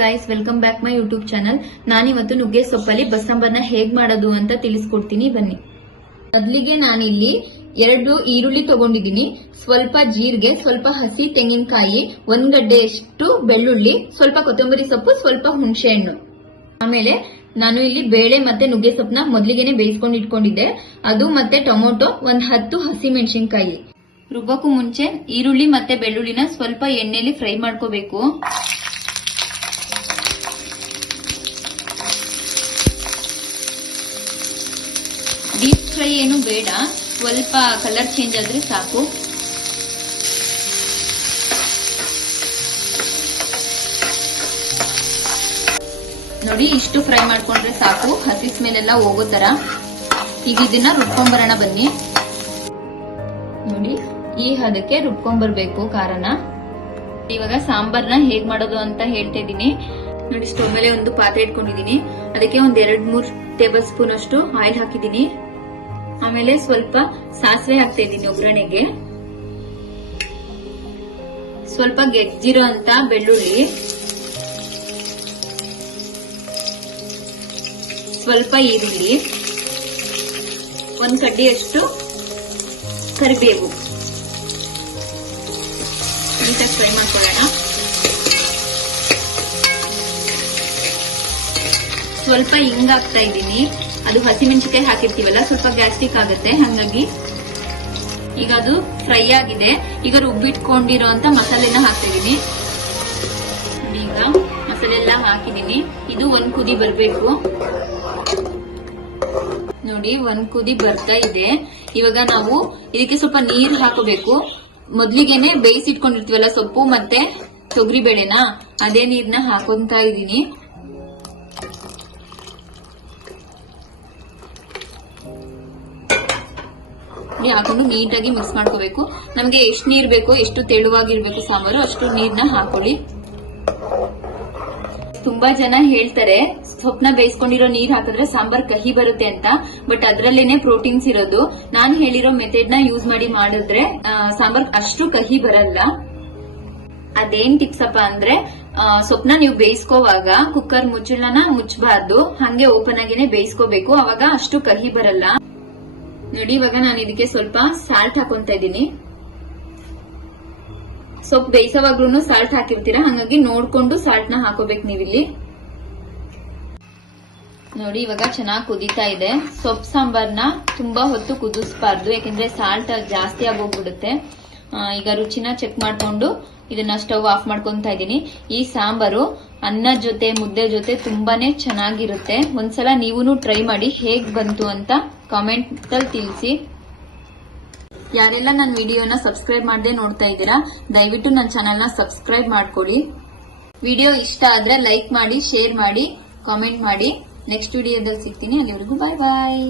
Guys welcome back my YouTube channel ನಾನಿವತ್ತು ನುಗ್ಗೆ ಸೊಪ್ಪಲ್ಲಿ ಬಸ್ಸಾಂಬಾರ್ನ ಹೇಗ್ ಮಾಡೋದು ಅಂತ ತಿಳಿಸ್ಕೊಡ್ತೀನಿ. ಬನ್ನಿ. ಮೊದಲಿಗೆ ನಾನಿಲ್ಲಿ ಎರಡು ಈರುಳ್ಳಿ ತಗೊಂಡಿದ್ದೀನಿ. ಸ್ವಲ್ಪ ಜೀರಿಗೆ, ಸ್ವಲ್ಪ ಹಸಿ ತೆಂಗಿನಕಾಯಿ, ಒಂದ್ ಗಡ್ಡೆಯಷ್ಟು ಬೆಳ್ಳುಳ್ಳಿ, ಸ್ವಲ್ಪ ಕೊತ್ತಂಬರಿ ಸೊಪ್ಪು, ಸ್ವಲ್ಪ ಹುಣಸೆಹಣ್ಣು. ಆಮೇಲೆ ನಾನು ಇಲ್ಲಿ ಬೇಳೆ ಮತ್ತೆ ನುಗ್ಗೆ ಸೊಪ್ಪನ ಮೊದಲಿಗೆನೆ ಬೇಯಿಸ್ಕೊಂಡು ಇಟ್ಕೊಂಡಿದ್ದೆ. ಅದು ಮತ್ತೆ ಟೊಮೊಟೊ, ಒಂದ್ ಹತ್ತು ಹಸಿ ಮೆಣಸಿನಕಾಯಿ. ರುಬ್ಬಕ್ಕೂ ಮುಂಚೆ ಈರುಳ್ಳಿ ಮತ್ತೆ ಬೆಳ್ಳುಳ್ಳಿನ ಸ್ವಲ್ಪ ಎಣ್ಣೆಲಿ ಫ್ರೈ ಮಾಡ್ಕೋಬೇಕು. ಫ್ರೈ ಏನು ಬೇಡ. ಸ್ವಲ್ಪ ಕಲರ್ ಚೇಂಜ್ ಆದ್ರೆ ಸಾಕು. ನೋಡಿ, ಇಷ್ಟು ಫ್ರೈ ಮಾಡ್ಕೊಂಡ್ರೆ ಸಾಕು. ಹಸಿ ಮೇಲೆಲ್ಲ ಹೋಗೋ ತರ ಈಗ ಇದನ್ನ ರುಬ್ಕೊಂಬರೋಣ ಬನ್ನಿ. ನೋಡಿ, ಈ ಹದಕ್ಕೆ ರುಬ್ಕೊಂಬರ್ಬೇಕು ಕಾರಣ ಇವಾಗ ಸಾಂಬಾರ್ನ ಹೇಗ್ ಮಾಡೋದು ಅಂತ ಹೇಳ್ತಾ ಇದೀನಿ ನೋಡಿ, ಸ್ಟವ್ ಮೇಲೆ ಒಂದು ಪಾತ್ರೆ ಇಟ್ಕೊಂಡಿದೀನಿ ಅದಕ್ಕೆ ಒಂದ್ ಎರಡ್ ಮೂರ್ ಟೇಬಲ್ ಸ್ಪೂನ್ ಅಷ್ಟು ಆಯಿಲ್ ಹಾಕಿದೀನಿ ಆಮೇಲೆ ಸ್ವಲ್ಪ ಸಾಸಿವೆ ಹಾಕ್ತಾ ಇದ್ದೀನಿ ಒಗ್ಗರಣೆಗೆ. ಸ್ವಲ್ಪ ಗೆಜ್ಜಿರೋ ಅಂತ ಬೆಳ್ಳುಳ್ಳಿ. ಸ್ವಲ್ಪ ಈರುಳ್ಳಿ. ಒಂದ್ ಕಡ್ಡಿಯಷ್ಟು ಕರಿಬೇವು. ನೀಟಾಗಿ ಫ್ರೈ ಮಾಡ್ಕೊಳ್ಳೋಣ. ಸ್ವಲ್ಪ ಹಿಂಗ್ ಹಾಕ್ತಾ ಇದ್ದೀನಿ. ಅದು ಹಸಿಮೆಣಸಿಕಾಯಿ ಹಾಕಿರ್ತೀವಲ್ಲ, ಸ್ವಲ್ಪ ಗ್ಯಾಸ್ಟ್ರಿಕ್ ಆಗುತ್ತೆ, ಹಂಗಾಗಿ ಈಗ ಅದು ಫ್ರೈ ಆಗಿದೆ. ಈಗ ರುಬ್ಬಿಟ್ಕೊಂಡಿರೋ ಅಂತ ಮಸಾಲೆನ ಹಾಕ್ತಾ ಇದೀನಿ ನೋಡಿ ಈಗ ಮಸಾಲೆ ಎಲ್ಲ ಹಾಕಿದೀನಿ ಇದು ಒಂದ್ ಕುದಿ ಬರ್ಬೇಕು. ನೋಡಿ, ಒಂದ್ ಕುದಿ ಬರ್ತಾ ಇದೆ. ಇವಾಗ ನಾವು ಇದಕ್ಕೆ ಸ್ವಲ್ಪ ನೀರ್ ಹಾಕೋಬೇಕು. ಮೊದ್ಲಿಗೆನೆ ಬೇಯಿಸಿಟ್ಕೊಂಡಿರ್ತೀವಲ್ಲ ಸೊಪ್ಪು ಮತ್ತೆ ತೊಗರಿ ಬೇಳೆನ ಅದೇ ನೀರ್ನ ಹಾಕೊಂತ ಇದೀನಿ ಹಾಕೊಂಡು ನೀಟಾಗಿ ಮಿಕ್ಸ್ ಮಾಡ್ಕೋಬೇಕು. ನಮ್ಗೆ ಎಷ್ಟು ನೀರ್ ಬೇಕು ಎಷ್ಟು ತೆಳುವಾಗಿರ್ಬೇಕು ಸಾಂಬಾರು, ಅಷ್ಟು ನೀರ್ನ ಹಾಕೊಳ್ಳಿ. ತುಂಬಾ ಜನ ಹೇಳ್ತಾರೆ ಸೊಪ್ನ ಬೇಯಿಸ್ಕೊಂಡಿರೋ ನೀರ್ ಹಾಕಿದ್ರೆ ಸಾಂಬಾರ್ ಕಹಿ ಬರುತ್ತೆ ಅಂತ, ಬಟ್ ಅದ್ರಲ್ಲೇನೆ ಪ್ರೋಟೀನ್ಸ್ ಇರೋದು. ನಾನ್ ಹೇಳಿರೋ ಮೆಥಡ್ನ ಯೂಸ್ ಮಾಡಿ ಮಾಡಿದ್ರೆ ಸಾಂಬಾರ್ ಅಷ್ಟು ಕಹಿ ಬರಲ್ಲ. ಅದೇನ್ ಟಿಪ್ಸ್ ಅಪ್ಪ ಅಂದ್ರೆ ಸೊಪ್ನ ನೀವು ಬೇಯಿಸ್ಕೋವಾಗ ಕುಕ್ಕರ್ ಮುಚ್ಚಳನ ಮುಚ್ಚಬಾರ್ದು. ಹಂಗೆ ಓಪನ್ ಆಗಿನೇ ಬೇಯಿಸ್ಕೋಬೇಕು. ಅವಾಗ ಅಷ್ಟು ಕಹಿ ಬರಲ್ಲ. ನೋಡಿ, ಇವಾಗ ನಾನು ಇದಕ್ಕೆ ಸ್ವಲ್ಪ ಸಾಲ್ಟ್ ಹಾಕೊಂತ ಇದ್ದೀನಿ. ಸೊಪ್ಪು ಬೇಯಿಸೋವಾಗ್ಲೂ ಸಾಲ್ಟ್ ಹಾಕಿರ್ತೀರಾ? ಹಂಗಾಗಿ ನೋಡ್ಕೊಂಡು ಸಾಲ್ಟ್ನ ಹಾಕೋಬೇಕು ನೀವಿಲ್ಲಿ. ನೋಡಿ, ಇವಾಗ ಚೆನ್ನಾಗಿ ಕುದೀತಾ ಇದೆ. ಸೊಪ್ಪು ಸಾಂಬಾರ್ನ ತುಂಬಾ ಹೊತ್ತು ಕುದಿಸ್ಬಾರ್ದು. ಯಾಕಂದ್ರೆ ಸಾಲ್ಟ್ ಜಾಸ್ತಿ ಆಗೋಗ್ಬಿಡುತ್ತೆ. ಈಗ ರುಚಿನ ಚೆಕ್ ಮಾಡ್ಕೊಂಡು ಇದನ್ನ ಸ್ಟವ್ ಆಫ್ ಮಾಡ್ಕೊಂತ ಇದ್ದೀನಿ. ಈ ಸಾಂಬಾರು ಅನ್ನ ಜೊತೆ, ಮುದ್ದೆ ಜೊತೆ ತುಂಬಾನೇ ಚೆನ್ನಾಗಿರುತ್ತೆ. ಒಂದ್ಸಲ ನೀವೂ ಟ್ರೈ ಮಾಡಿ ಹೇಗ್ ಬಂತು ಅಂತ ಕಾಮೆಂಟ್ ಅಲ್ಲಿ ತಿಳಿಸಿ. ಯಾರೆಲ್ಲ ನನ್ನ ವಿಡಿಯೋನ ಸಬ್ಸ್ಕ್ರೈಬ್ ಮಾಡದೆ ನೋಡ್ತಾ ಇದ್ದೀರಾ, ದಯವಿಟ್ಟು ನನ್ನ ಚಾನೆಲ್ನ ಸಬ್ಸ್ಕ್ರೈಬ್ ಮಾಡ್ಕೊಳ್ಳಿ ವಿಡಿಯೋ ಇಷ್ಟ ಆದ್ರೆ ಲೈಕ್ ಮಾಡಿ, ಶೇರ್ ಮಾಡಿ, ಕಾಮೆಂಟ್ ಮಾಡಿ. ನೆಕ್ಸ್ಟ್ ವಿಡಿಯೋದಲ್ಲಿ ಸಿಗ್ತೀನಿ. ಅಲ್ಲಿವರೆಗೂ ಬಾಯ್ ಬಾಯ್.